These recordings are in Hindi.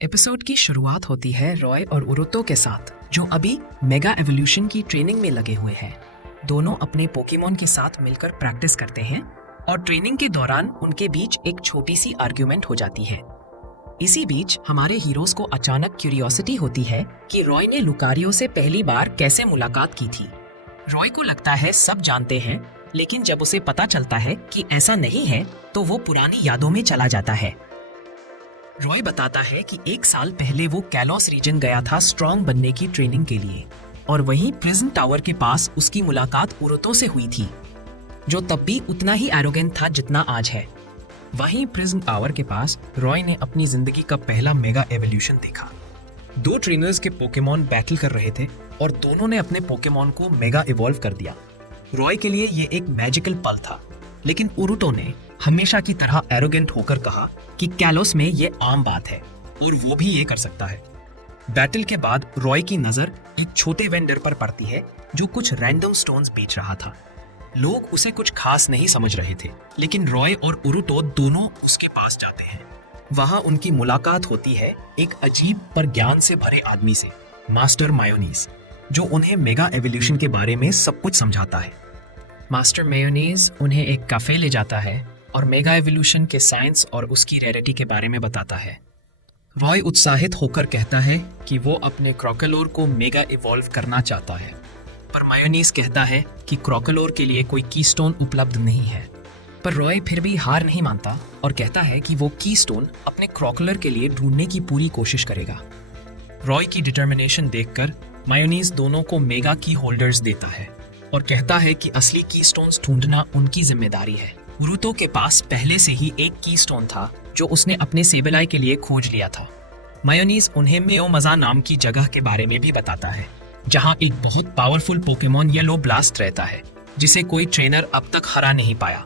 एपिसोड की शुरुआत होती है रॉय और उरुतो के साथ, जो अभी मेगा एवोल्यूशन की ट्रेनिंग में लगे हुए हैं। दोनों अपने पोकेमॉन के साथ मिलकर प्रैक्टिस करते हैं और ट्रेनिंग के दौरान उनके बीच एक छोटी सी आर्ग्यूमेंट हो जाती है। इसी बीच हमारे हीरोज को अचानक क्यूरियोसिटी होती है कि रॉय ने लुकारियो से पहली बार कैसे मुलाकात की थी। रॉय को लगता है सब जानते हैं, लेकिन जब उसे पता चलता है कि ऐसा नहीं है तो वो पुरानी यादों में चला जाता है। रॉय बताता है कि 1 साल पहले वो कैलोस रीजन गया था स्ट्रॉन्ग बनने की ट्रेनिंग के लिए, और वहीं प्रिजन टावर के पास उसकी मुलाकात उरुतो से हुई थी, जो तब भी उतना ही एरोगेंट था जितना आज है। वहीं प्रिजन टावर के पास रॉय ने अपनी जिंदगी का पहला मेगा एवोल्यूशन देखा। 2 ट्रेनर्स के पोकेमॉन बैटल कर रहे थे और दोनों ने अपने पोकेमॉन को मेगा इवॉल्व कर दिया। रॉय के लिए ये एक मैजिकल पल था, लेकिन उरुतो ने हमेशा की तरह एरोगेंट होकर कहा कि कैलोस में ये आम बात है और वो भी ये कर सकता है। बैटल के बाद रॉय की नजर एक छोटे वेंडर पर पड़ती है जो कुछ रैंडम स्टोन्स बेच रहा था। लोग उसे कुछ खास नहीं समझ रहे थे, लेकिन रॉय और उरुतो दोनों उसके पास जाते हैं। वहां उनकी मुलाकात होती है एक अजीब पर ज्ञान से भरे आदमी से, मास्टर मायोनीज, जो उन्हें मेगा एवोल्यूशन के बारे में सब कुछ समझाता है। मास्टर मेयोनीज उन्हें एक कैफे ले जाता है और मेगा एवोल्यूशन के साइंस और उसकी रेयरिटी के बारे में बताता है। रॉय उत्साहित होकर कहता है कि वो अपने क्रोकोलोर को मेगा इवॉल्व करना चाहता है, पर मायोनीज कहता है कि क्रोकोलोर के लिए कोई कीस्टोन उपलब्ध नहीं है। पर रॉय फिर भी हार नहीं मानता और कहता है कि वो कीस्टोन अपने क्रोकोलोर के लिए ढूंढने की पूरी कोशिश करेगा। रॉय की डिटर्मिनेशन देखकर मायोनीज दोनों को मेगा की होल्डर्स देता है और कहता है कि असली कीस्टोन्स ढूंढना उनकी जिम्मेदारी है। उरुतो के पास पहले से ही एक कीस्टोन था जो उसने अपने सेबेलाई के लिए खोज लिया था। मायोनीज उन्हें मेओमजा नाम की जगह के बारे में भी बताता है, जहां एक बहुत पावरफुल पोकेमॉन येलो ब्लास्ट रहता है, जिसे कोई ट्रेनर अब तक हरा नहीं पाया।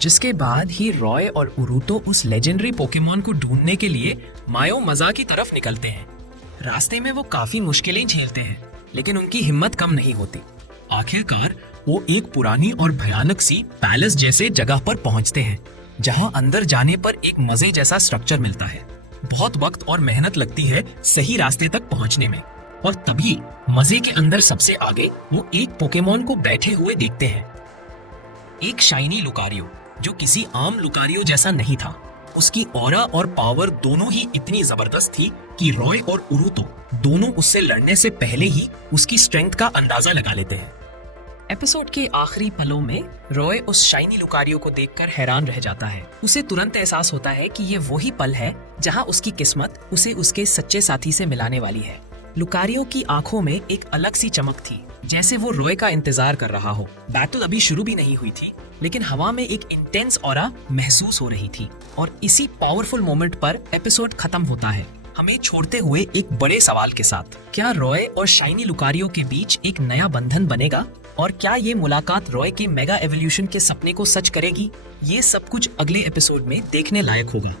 जिसके बाद ही रॉय और उरुतो उस लेजेंडरी पोकेमॉन को ढूंढने के लिए मेओमजा की तरफ निकलते हैं। रास्ते में वो काफी मुश्किलें झेलते हैं, लेकिन उनकी हिम्मत कम नहीं होती। आखिरकार वो एक पुरानी और भयानक सी पैलेस जैसे जगह पर पहुंचते हैं, जहां अंदर जाने पर एक मजे जैसा स्ट्रक्चर मिलता है। बहुत वक्त और मेहनत लगती है सही रास्ते तक पहुंचने में, और तभी मजे के अंदर सबसे आगे वो एक पोकेमॉन को बैठे हुए देखते हैं। एक शाइनी लुकारियो, जो किसी आम लुकारियो जैसा नहीं था। उसकी ऑरा और पावर दोनों ही इतनी जबरदस्त थी कि रॉय और उरुतो दोनों उससे लड़ने से पहले ही उसकी स्ट्रेंथ का अंदाजा लगा लेते हैं। एपिसोड के आखिरी पलों में रॉय उस शाइनी लुकारियो को देखकर हैरान रह जाता है। उसे तुरंत एहसास होता है कि ये वही पल है जहां उसकी किस्मत उसे उसके सच्चे साथी से मिलाने वाली है। लुकारियो की आंखों में एक अलग सी चमक थी, जैसे वो रॉय का इंतजार कर रहा हो। बैटल अभी शुरू भी नहीं हुई थी, लेकिन हवा में एक इंटेंस ऑरा महसूस हो रही थी, और इसी पावरफुल मोमेंट पर एपिसोड खत्म होता है, हमें छोड़ते हुए एक बड़े सवाल के साथ। क्या रॉय और शाइनी लुकारियो के बीच एक नया बंधन बनेगा? और क्या ये मुलाकात रॉय के मेगा एवोल्यूशन के सपने को सच करेगी? ये सब कुछ अगले एपिसोड में देखने लायक होगा।